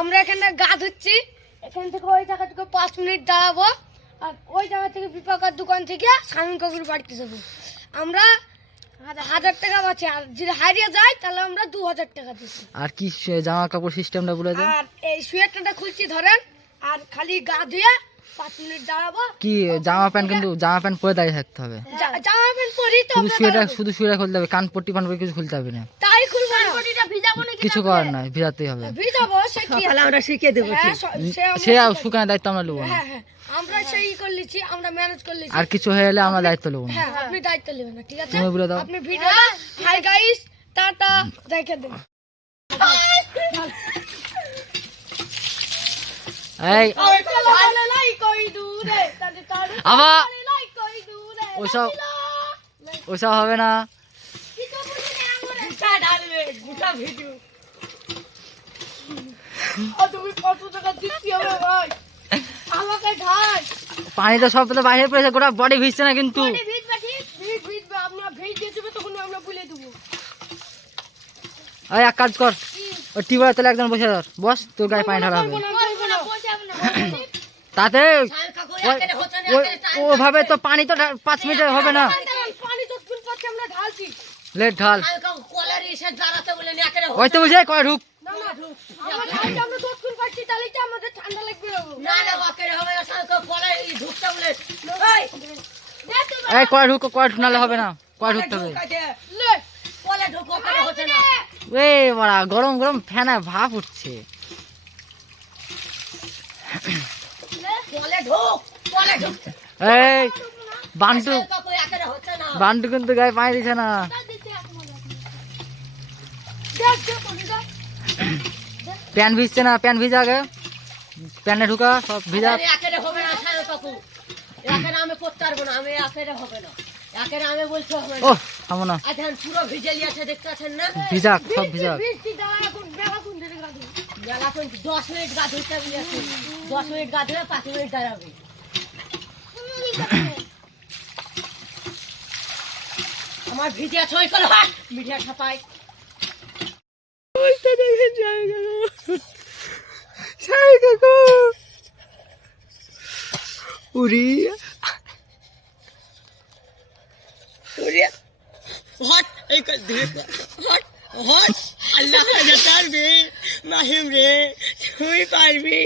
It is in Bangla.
আমরা এখানে গা ধুচ্ছি, এখান থেকে ওই জায়গা থেকে 5 মিনিট দাঁড়াবো, আর ওই জায়গা থেকে বিপাকার দোকান থেকে শামীম কাকুর বাড়িতে যাবো। আমরা 1000 টাকা পাচ্ছি, আর যদি হারিয়ে যায় তাহলে আমরা 2000 টাকা দিচ্ছি। আর কি জামা কাপড় সিস্টেমটা বলে দেন। আর এই সোয়েটারটা খুলছি ধরেন, আর খালি গা ধুয়ে 5 মিনিট দাঁড়াবো। কি জামা প্যান্ট, কিন্তু জামা প্যান্ট পরে দাঁড়িয়ে থাকতে হবে। জামা প্যান্ট পরি তো শুধু সোয়েটার খুলতে হবে, কান পট্টি পান কিছু খুলতে হবে না। তাই খুলবো না, পট্টিটা ভিজাবো না, কিছু করার নাই, ভিজাতেই হবে। ভিজাবো, সে কি আমরা শিখিয়ে দেব। সে শুকানোর দায়িত্ব আমরা নেবো না। হ্যাঁ, আমরা সেই করলিছি, আমরা ম্যানেজ করলিছি। আর কিছু হয়ে গেলে আমরা দায়িত্ব নেবো না। হ্যাঁ, আপনি দায়িত্ব নেবেন না, ঠিক আছে? তুমি বলে দাও। আপনি ভিডিওটা হাই গাইস টাটা দেখে দেন। এই আবার ওসব হবে না। পানি তো সব তো বাইরে পড়েছে, গোটা বডি ভিজছে না কিন্তু। এই এক কাজ কর, ওই টিউবওয়েল তলে একজন বসে ধর, বস, তোর গায়ে পানি ঢালা হবে। তাতে ওভাবে তো পানি তো 5 মিনিটে হবে না। লেট ঢাল, ওই তো বুঝে কয় ঢুক। এই কয় ঢুক, কয় ঢুকনালে হবে না, কয় ঢুকতে হবে। এই বড়া গরম গরম ফ্যানে ভাপ উঠছে। এই বান্টু কিন্তু গায়ে পানি দিছে না। প্যান ভিজছে না, প্যান ভিজা আগে, প্যানে ঢুকা সব ভিজা। ও থামো না, ভিজা সব ভিজা। 10 মিনিট গা ধুতে, 10 মিনিট গা ধুলে 5 মিনিট দাঁড়াবে। আমার ভিডিও ছয় করে হাট ভিডিও ছাপাই। ওইটা দেখে যায় গেল সাই কাকু উড়ি উড়ি হট এই কর দে হট হট। আল্লাহ হাজার বে মাহিম রে, তুই পারবি।